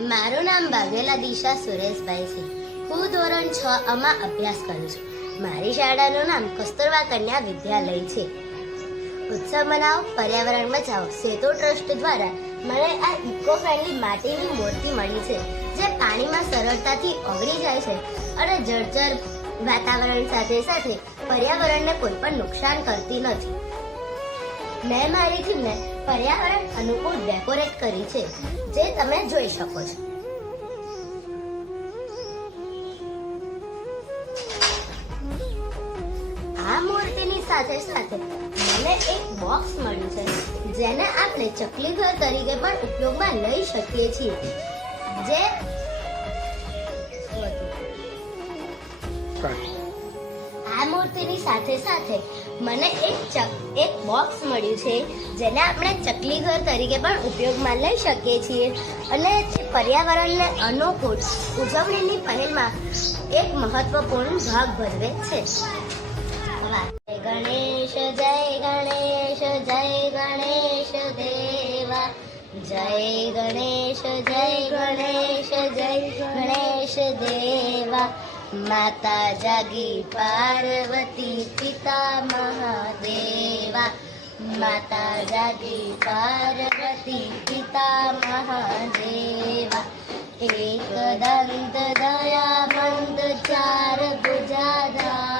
મારું નામ વાઘેલા દિશા સુરેશભાઈ છે. હું ધોરણ 6 માં અભ્યાસ કરું છું. મારી શાળાનું નામ કસ્તુરબા કન્યા વિદ્યાલય છે. ઉત્સવ મનાવો, પર્યાવરણ બચાવો સેતુ ટ્રસ્ટ દ્વારા મને આ ઇકો ફ્રેન્ડલી માટીની મૂર્તિ મળી છે, જે પાણીમાં સરળતાથી ઓગળી જાય છે અને જળચર વાતાવરણ સાથે સાથે પર્યાવરણને કોઈ પણ નુકસાન કરતી નથી. મેં મારી થીમને પર્યાવરણ અનુકૂળ ડેકોરેટ કરી છે, જે તમે જોઈ શકો છો. આ મૂર્તિની સાથે સાથે મને એક બોક્સ મળ્યું છે, જેને આપણે ચકલી ઘર તરીકે પણ ઉપયોગમાં લઈ શકીએ છીએ. જે આ મૂર્તિની સાથે સાથે મને એક બોક્સ મળ્યું છે, જેને આપણે ચકલી ઘર તરીકે પણ ઉપયોગમાં લઈ શકીએ છીએ અને તે પર્યાવરણને અનુકૂળ ઉજવણીની પહેલમાં એક મહત્વપૂર્ણ ભાગ ભજવે છે. જય ગણેશ જય ગણેશ જય ગણેશ દેવા, જય ગણેશ જય ગણેશ જય ગણેશ દેવા. માતા જાગી પાર્વતી પિતા મહાદેવા, માતા જાગી પાર્વતી પિતા મહાદેવા. એક દંત દયાવંત ચાર ભુજાધાર,